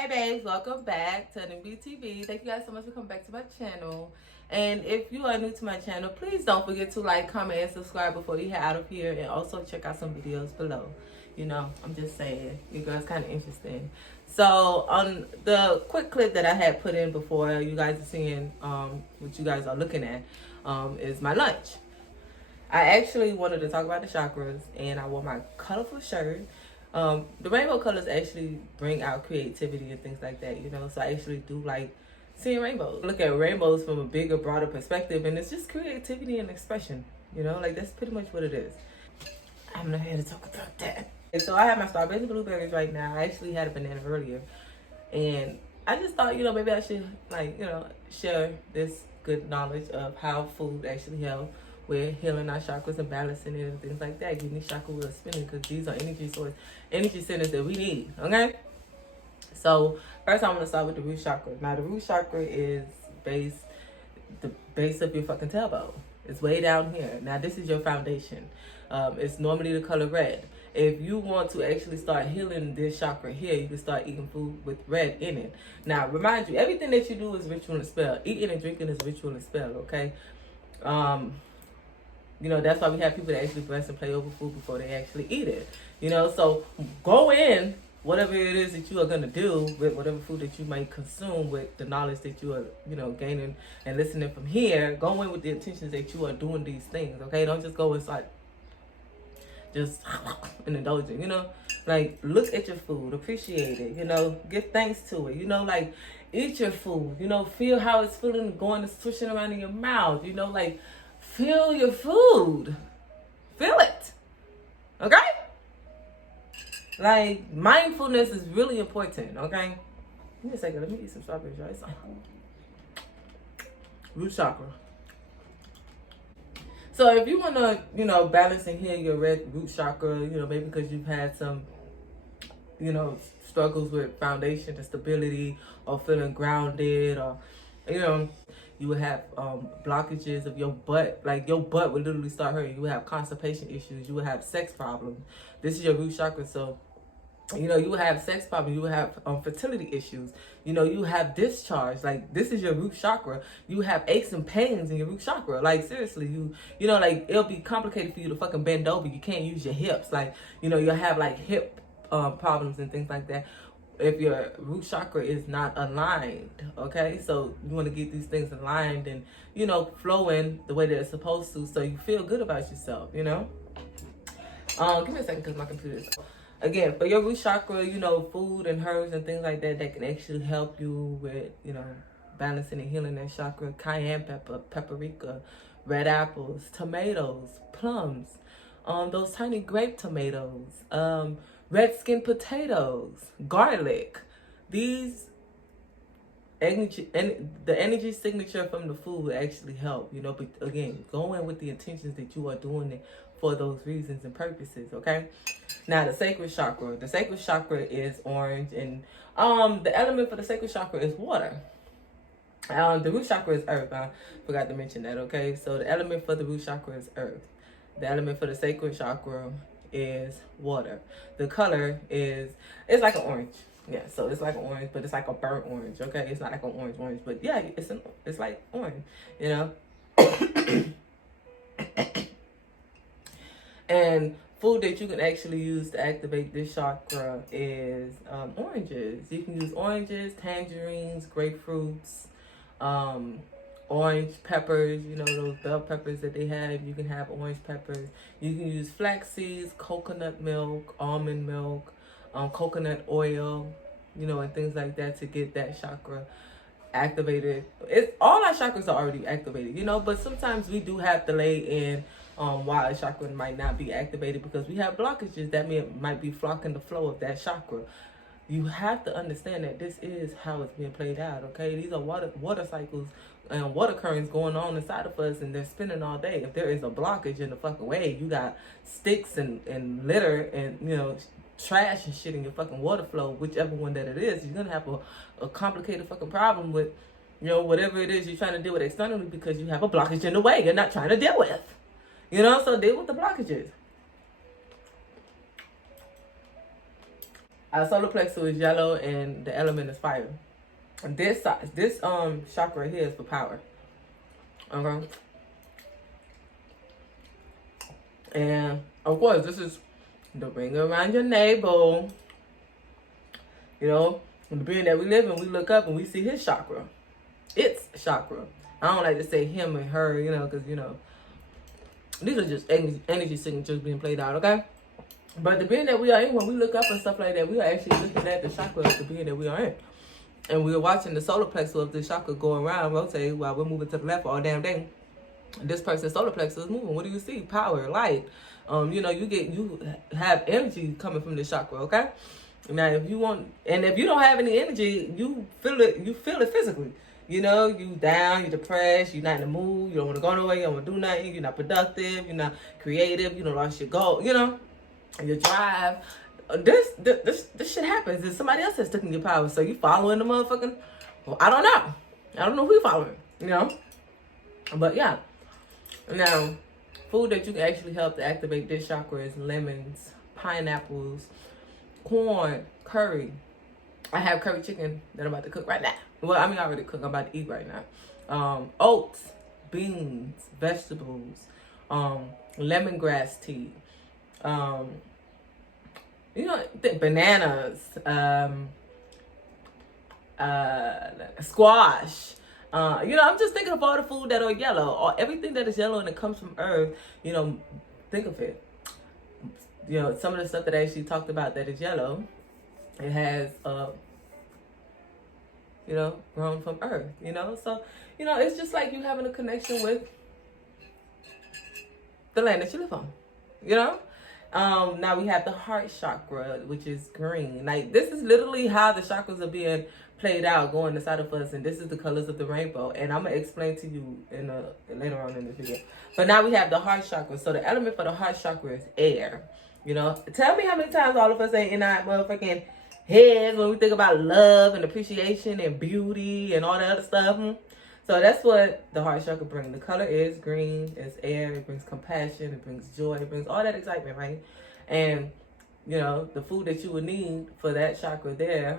Hey babes, welcome back to NBTV. Thank you guys so much for coming back to my channel. And if you are new to my channel, please don't forget to like, comment, and subscribe before you head out of here. And also check out some videos below. You know, I'm just saying, your girl's kind of interesting. So on the quick clip that I had put in before, you guys are seeing what you guys are looking at is my lunch. I actually wanted to talk about the chakras, and I wore my colorful shirt. The rainbow colors actually bring out creativity and things like that, you know, so I actually do like seeing rainbows. Look at rainbows from a bigger, broader perspective, and it's just creativity and expression, you know, like that's pretty much what it is. I'm not here to talk about that. And so I have my strawberries and blueberries right now. I actually had a banana earlier, and I just thought, you know, maybe I should, like, you know, share this good knowledge of how food actually helps. We're healing our chakras and balancing it and things like that, getting these chakra wheels spinning, because these are energy centers that we need. Okay, so first I want to start with the root chakra. Now the root chakra is the base of your fucking tailbone. It's way down here. Now this is your foundation. It's normally the color red. If you want to actually start healing this chakra here, you can start eating food with red in it. Now remind you, everything that you do is ritual and spell. Eating and drinking is ritual and spell. Okay. You know, that's why we have people that actually bless and play over food before they actually eat it. You know, so go in, whatever it is that you are going to do with whatever food that you might consume, with the knowledge that you are, you know, gaining and listening from here. Go in with the intentions that you are doing these things, okay? Don't just go inside just and indulging, you know? Like, look at your food, appreciate it, you know? Give thanks to it, you know? Like, eat your food, you know? Feel how it's feeling, going and swishing around in your mouth, you know? Like, feel your food. Feel it. Okay? Like, mindfulness is really important, okay? Give me a second. Let me eat some strawberries, right? Root chakra. So if you want to, you know, balance and heal your red root chakra, you know, maybe because you've had some, you know, struggles with foundation and stability, or feeling grounded, or, you know, you would have blockages of your butt. Like, your butt would literally start hurting. You would have constipation issues. You would have sex problems. This is your root chakra. So, you know, you would have sex problems. You would have fertility issues. You know, you have discharge. Like, this is your root chakra. You have aches and pains in your root chakra. Like, seriously, you know, like, it'll be complicated for you to fucking bend over. You can't use your hips. Like, you know, you'll have, like, hip problems and things like that if your root chakra is not aligned, okay? So you want to get these things aligned and, you know, flowing the way that it's supposed to, so you feel good about yourself, you know? Give me a second because my computer's... Again, for your root chakra, you know, food and herbs and things like that can actually help you with, you know, balancing and healing that chakra. Cayenne pepper, paprika, red apples, tomatoes, plums, those tiny grape tomatoes, red skin potatoes, garlic. These the energy signature from the food will actually help, you know. But again, go in with the intentions that you are doing it for those reasons and purposes, okay? Now the sacred chakra. The sacred chakra is orange, and the element for the sacred chakra is water. The root chakra is earth. I forgot to mention that, okay? So the element for the root chakra is earth. The element for the sacred chakra is water. The color is, it's like an orange. Yeah, so it's like an orange, but it's like a burnt orange, okay? It's not like an orange, but yeah, it's like orange, you know? And food that you can actually use to activate this chakra is oranges. You can use oranges, tangerines, grapefruits, orange peppers, you know, those bell peppers that they have. You can have orange peppers. You can use flax seeds, coconut milk, almond milk, coconut oil, you know, and things like that to get that chakra activated. All our chakras are already activated, you know, but sometimes we do have to lay in why a chakra might not be activated, because we have blockages that might be blocking the flow of that chakra. You have to understand that this is how it's being played out, okay? These are water cycles and water currents going on inside of us, and they're spinning all day. If there is a blockage in the fucking way, you got sticks and litter and, you know, trash and shit in your fucking water flow, whichever one that it is, you're gonna have a complicated fucking problem with, you know, whatever it is you're trying to deal with externally, because you have a blockage in the way you're not trying to deal with. You know, so deal with the blockages. Our solar plexus is yellow, and the element is fire. And this chakra here is for power. Okay. And of course, this is the ring around your navel. You know, the being that we live in, we look up and we see his chakra. It's chakra. I don't like to say him and her, you know, because, you know, these are just energy signatures being played out, okay? But the being that we are in, when we look up and stuff like that, we are actually looking at the chakra of the being that we are in. And we are watching the solar plexus of the chakra go around, rotate, while we're moving to the left all damn day. This person's solar plexus is moving. What do you see? Power, light. You know, you have energy coming from the chakra, okay? Now, if you don't have any energy, you feel it physically. You know, you down, you're depressed, you're not in the mood, you don't want to go nowhere, you don't want to do nothing, you're not productive, you're not creative, you don't lost your goal, you know, your drive. This shit happens. If somebody else has taken your power, so you following the motherfucking, well, I don't know who you following, you know. But yeah. Now, food that you can actually help to activate this chakra is lemons, pineapples, corn, curry. I have curry chicken that I'm about to cook right now. Well, I mean, I already cooked. I'm about to eat right now. Oats, beans, vegetables, lemongrass tea, you know, bananas, squash. You know, I'm just thinking of all the food that are yellow, or everything that is yellow and it comes from earth. You know, think of it. You know, some of the stuff that I actually talked about that is yellow, it has you know, grown from earth, you know? So, you know, it's just like you having a connection with the land that you live on, you know? Now we have the heart chakra, which is green. Like, this is literally how the chakras are being played out, going inside of us, and this is the colors of the rainbow. And I'm going to explain to you later on in the video. But now we have the heart chakra. So the element for the heart chakra is air. You know, tell me how many times all of us ain't in our motherfucking heads when we think about love and appreciation and beauty and all that other stuff. So that's what the heart chakra brings. The color is green, it's air, it brings compassion, it brings joy, it brings all that excitement, right? And, you know, the food that you would need for that chakra there,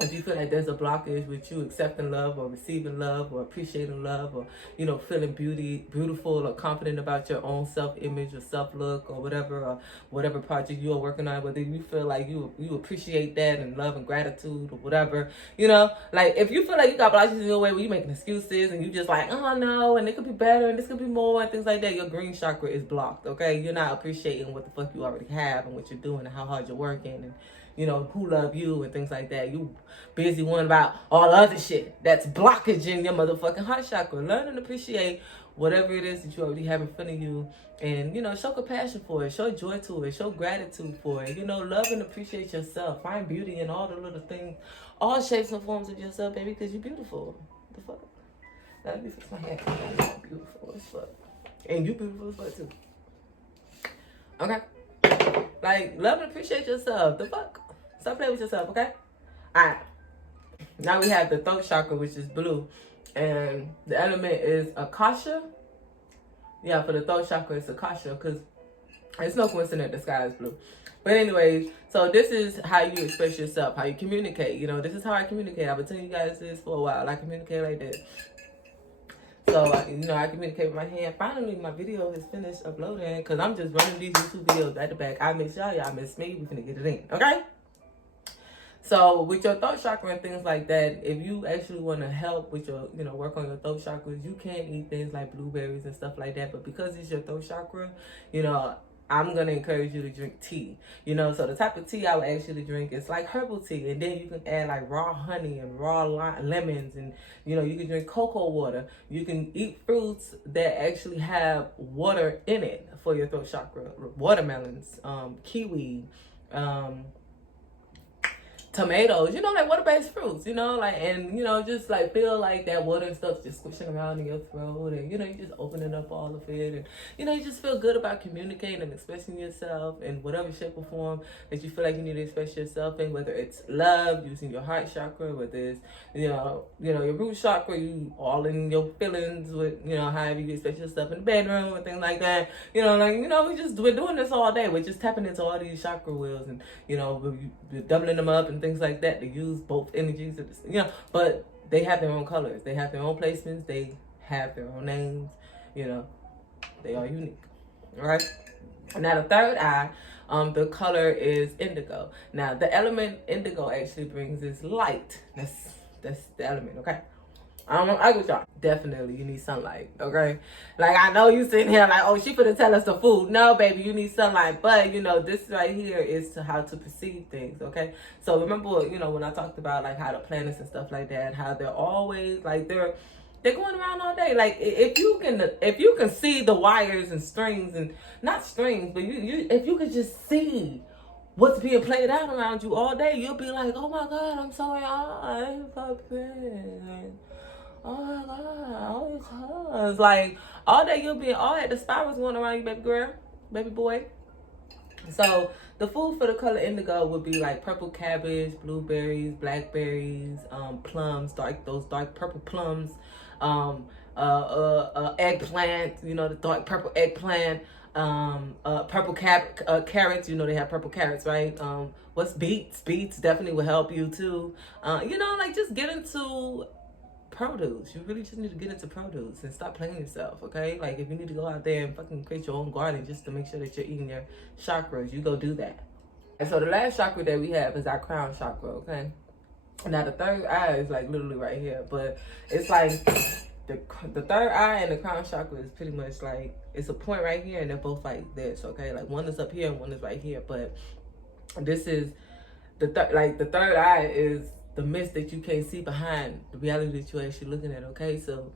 if you feel like there's a blockage with you accepting love or receiving love or appreciating love or, you know, feeling beautiful or confident about your own self-image or self-look or whatever project you are working on, whether you feel like you appreciate that and love and gratitude or whatever, you know, like if you feel like you got blockages in your way where you're making excuses and you just like, oh no, and it could be better and this could be more and things like that, your green chakra is blocked, okay? You're not appreciating what the fuck you already have and what you're doing and how hard you're working and, you know, who love you and things like that. You busy worrying about all other shit that's blockage in your motherfucking heart chakra. Learn and appreciate whatever it is that you already have in front of you, and, you know, show compassion for it, show joy to it, show gratitude for it. You know, love and appreciate yourself. Find beauty in all the little things, all shapes and forms of yourself, baby, because you're beautiful. The fuck? Now, let me fix my hair. I'm beautiful as fuck, and you beautiful as fuck too. Okay. Like, love and appreciate yourself. The fuck? Stop playing with yourself, okay? Alright. Now we have the throat chakra, which is blue. And the element is Akasha. Yeah, for the throat chakra, it's Akasha. Because it's no coincidence the sky is blue. But anyways, so this is how you express yourself, how you communicate. You know, this is how I communicate. I've been telling you guys this for a while. I communicate like this. So, you know, I communicate with my hand. Finally, my video is finished uploading because I'm just running these YouTube videos back to back. I miss y'all miss me. We're finna get it in, okay? So, with your throat chakra and things like that, if you actually want to help with your, you know, work on your throat chakras, you can eat things like blueberries and stuff like that. But because it's your throat chakra, you know, I'm going to encourage you to drink tea. You know, so the type of tea I would actually drink is like herbal tea. And then you can add like raw honey and raw lemons. And, you know, you can drink cocoa water. You can eat fruits that actually have water in it for your throat chakra. Watermelons, kiwi, tomatoes, like water-based fruits, like, and just like feel like that water and stuff just squishing around in your throat, and you just opening up all of it, and you just feel good about communicating and expressing yourself in whatever shape or form that you feel like you need to express yourself in, whether it's love, using your heart chakra, whether it's your root chakra, you all in your feelings with however you express yourself in the bedroom and things like that. We're doing this all day. We're just tapping into all these chakra wheels, and we're doubling them up and things like that to use both energies of this, but they have their own colors, they have their own placements, they have their own names, they are unique. All right. Now the third eye, the color is indigo. Now the element indigo actually brings is light. That's the element. Okay. I with y'all. Definitely, you need sunlight, okay? Like, I know you sitting here like, oh, she finna tell us the food. No, baby, you need sunlight. But, this right here is to how to perceive things, okay? So, remember, when I talked about, like, how the planets and stuff like that, how they're always, like, they're going around all day. Like, if you can see the wires and strings, and not strings, but if you could just see what's being played out around you all day, you'll be like, oh, my God, I'm sorry, I'm fucking... Oh my God, it's like all day you'll be all at the spirals going around you, baby girl, baby boy. So the food for the color indigo would be like purple cabbage, blueberries, blackberries, plums, those dark purple plums, eggplant, the dark purple eggplant, purple carrots, they have purple carrots, right? What's beets? Beets definitely will help you too. Like just get into produce. You really just need to get into produce and stop playing yourself, okay? Like if you need to go out there and fucking create your own garden just to make sure that you're eating your chakras, you go do that. And so the last chakra that we have is our crown chakra, okay? Now the third eye is like literally right here, but it's like the third eye and the crown chakra is pretty much like, it's a point right here and they're both like this, okay? Like one is up here and one is right here, but this is the third eye is the mist that you can't see behind the reality that you're actually looking at, okay? So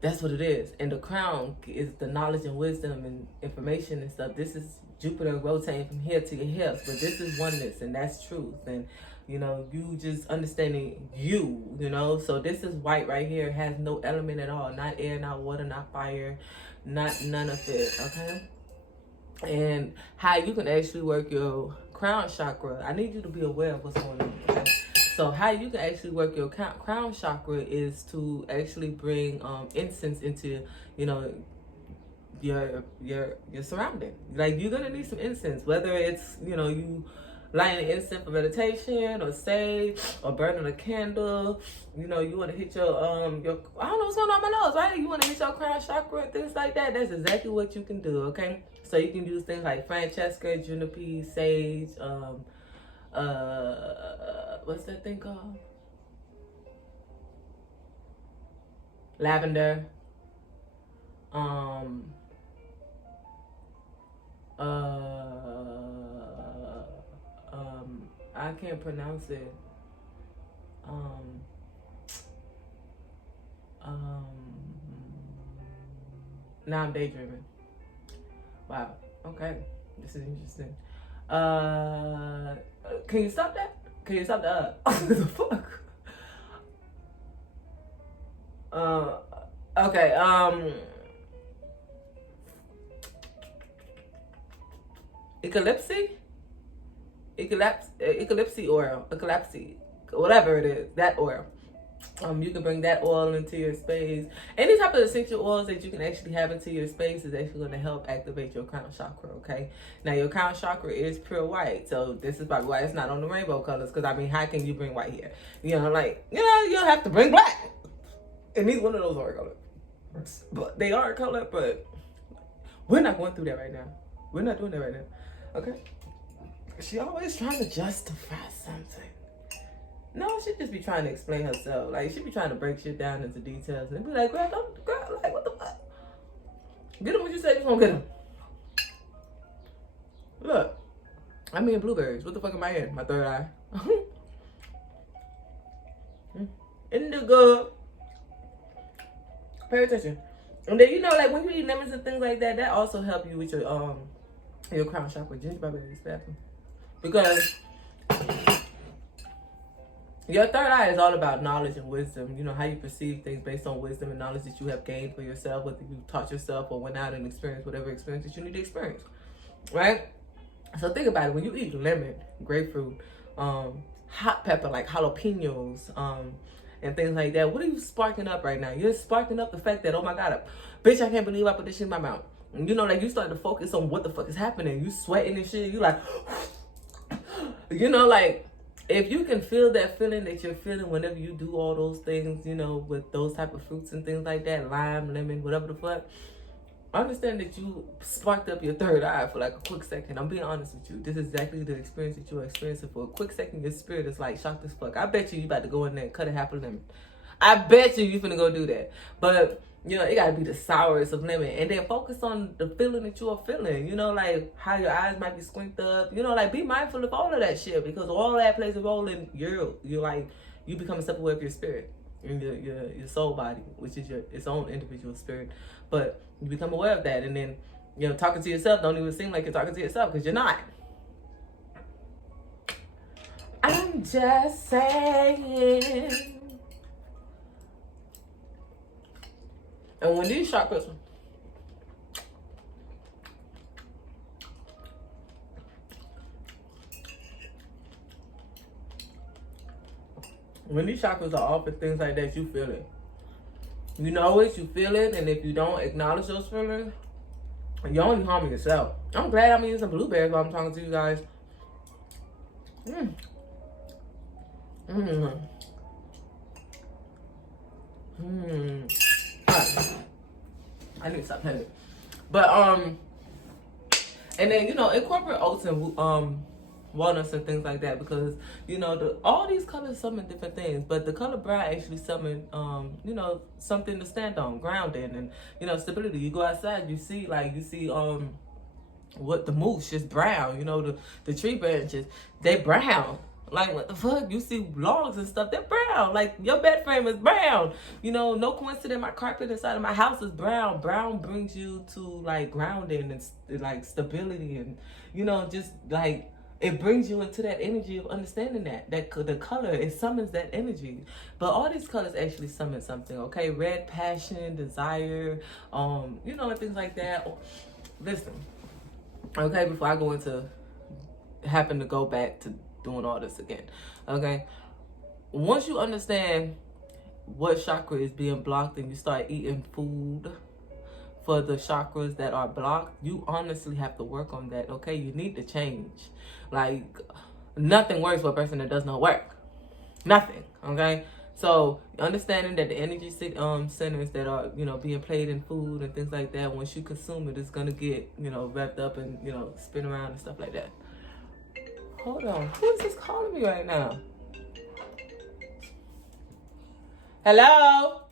that's what it is. And the crown is the knowledge and wisdom and information and stuff. This is Jupiter rotating from here to your hips, but this is oneness and that's truth. And you just understanding you, so this is white right here. It has no element at all, not air, not water, not fire, not none of it, okay? And how you can actually work your crown chakra, I need you to be aware of what's going on, okay? So how you can actually work your crown chakra is to actually bring incense into, your surrounding. Like you're gonna need some incense, whether it's you lighting an incense for meditation or sage or burning a candle. You want to hit your I don't know what's going on my nose, right? You want to hit your crown chakra and things like that. That's exactly what you can do, okay? So you can use things like Francesca, juniper, sage, what's that thing called? Lavender. I can't pronounce it. Now I'm daydreaming. Wow. Okay. This is interesting. Can you stop that? Can you stop that? What the fuck? Okay. Eclipse oil, whatever it is, that oil. You can bring that oil into your space. Any type of essential oils that you can actually have into your space is actually going to help activate your crown chakra, okay? Now, your crown chakra is pure white, so this is probably why it's not on the rainbow colors, because, how can you bring white here? You'll have to bring black. And neither one of those are a color. But they are a color, but we're not going through that right now. We're not doing that right now, okay? She always trying to justify something. No, she just be trying to explain herself. Like, she be trying to break shit down into details. And be like, girl, like, what the fuck? Get him what you said you gonna get him. Look, I'm eating blueberries. What the fuck am I in? My third eye. Indigo. Pay attention. And then, like, when you eat lemons and things like that, that also help you with your crown chakra. Ginger, probably in this bathroom. Because Your third eye is all about knowledge and wisdom. You know, how you perceive things based on wisdom and knowledge that you have gained for yourself, whether you taught yourself or went out and experienced whatever experience that you need to experience, right? So think about it. When you eat lemon, grapefruit, hot pepper like jalapenos, and things like that, what are you sparking up right now? You're sparking up the fact that, oh my God, bitch, I can't believe I put this shit in my mouth. You know, like you start to focus on what the fuck is happening. You sweating and shit. You like, you know, like if you can feel that feeling that you're feeling whenever you do all those things, you know, with those type of fruits and things like that, lime, lemon, whatever the fuck, understand that you sparked up your third eye for like a quick second. I'm being honest with you. This is exactly the experience that you're experiencing. For a quick second, your spirit is like shocked as fuck. I bet you about to go in there and cut a half a lemon. I bet you finna go do that. But, you know, it gotta be the sourest of lemon. And then focus on the feeling that you are feeling. You know, like how your eyes might be squinked up. You know, like be mindful of all of that shit. Because all that plays a role in you're like, you become a step away of your spirit. Your soul body, which is its own individual spirit. But you become aware of that, and then, you know, talking to yourself don't even seem like you're talking to yourself, because you're not. I'm just saying. And when these chakras, are off and things like that, you feel it. You know it, you feel it, and if you don't acknowledge those feelings, you're only harming yourself. I'm glad I'm eating some blueberries while I'm talking to you guys. I need to stop playing it. But and then, you know, incorporate oats and walnuts and things like that, because, you know, all these colors summon different things, but the color brown actually summon you know, something to stand on, grounding, and, you know, stability. You go outside, you see what the moose is brown, you know, the tree branches, they brown. Like, what the fuck? You see logs and stuff, they're brown. Like, your bed frame is brown. You know, no coincidence, my carpet inside of my house is brown. Brown brings you to, like, grounding and, like, stability, and, you know, just, like, it brings you into that energy of understanding that the color, it summons that energy. But all these colors actually summon something, okay? Red, passion, desire, you know, and things like that. Listen, okay, before I go into happen to go back to doing all this again, okay? Once you understand what chakra is being blocked and you start eating food for the chakras that are blocked, you honestly have to work on that, okay? You need to change. Like, nothing works for a person that does not work. Nothing, okay? So, understanding that the energy centers that are, you know, being played in food and things like that, once you consume it, it's going to get, you know, wrapped up and, you know, spin around and stuff like that. Hold on. Who is this calling me right now? Hello?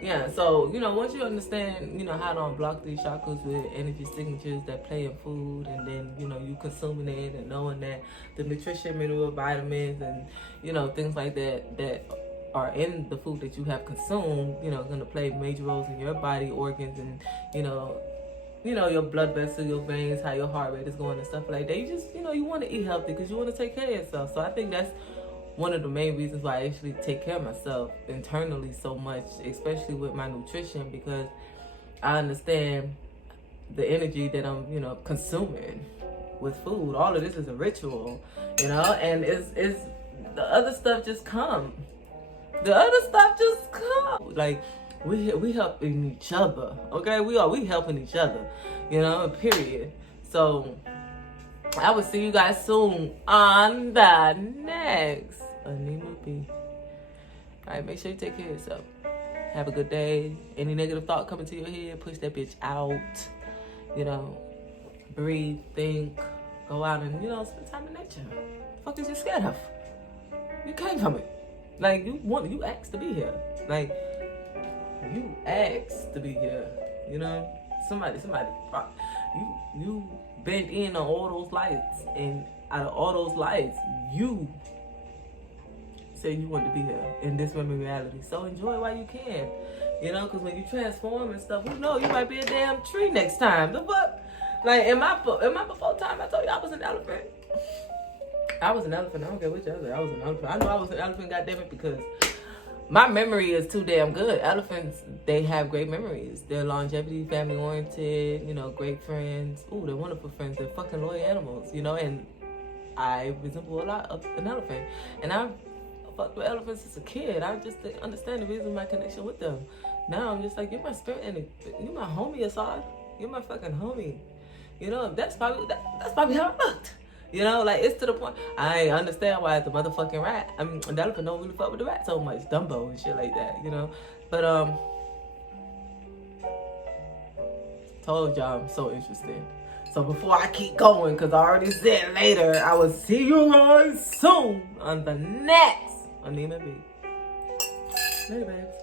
Yeah, so, you know, once you understand, you know, how to unblock these chakras with energy signatures that play in food, and then, you know, you consuming it and knowing that the nutrition, mineral, vitamins, and, you know, things like that that are in the food that you have consumed, you know, going to play major roles in your body, organs, and, you know, your blood vessel, your veins, how your heart rate is going and stuff like that. You just, you know, you want to eat healthy because you want to take care of yourself. So I think that's one of the main reasons why I actually take care of myself internally so much, especially with my nutrition, because I understand the energy that I'm, you know, consuming with food. All of this is a ritual, you know, and it's the other stuff just come. The other stuff just come. Like, we helping each other, okay? We helping each other, you know, period. So I will see you guys soon on the next Anima B. Alright, make sure you take care of yourself. Have a good day. Any negative thought coming to your head, push that bitch out. You know, breathe, think, go out and, you know, spend time in nature. The fuck is you scared of? You came from it. Like, you asked to be here. Like, you asked to be here. You know? Somebody, you bent in on all those lights, and out of all those lights, you said you wanted to be here in this memory reality. So enjoy while you can, you know, because when you transform and stuff, who knows, you might be a damn tree next time. The fuck? Like, in my before time, I told you I was an elephant. I was an elephant. I don't care which other. I was an elephant. I know I was an elephant, goddammit, because my memory is too damn good. Elephants, they have great memories. They're longevity, family oriented, you know, great friends. Ooh, they're wonderful friends. They're fucking loyal animals, you know, and I resemble a lot of an elephant. And I fucked with elephants as a kid. I just didn't understand the reason of my connection with them. Now I'm just like, you're my spirit and you're my homie, Assad. You're my fucking homie. You know, that's probably how it looked. You know, like, it's to the point. I understand why the motherfucking rat. I mean, the elephant don't really fuck with the rat so much. Dumbo and shit like that, you know. But, told y'all I'm so interesting. So before I keep going, because I already said later, I will see you guys soon on the next Anima B. Later, babes.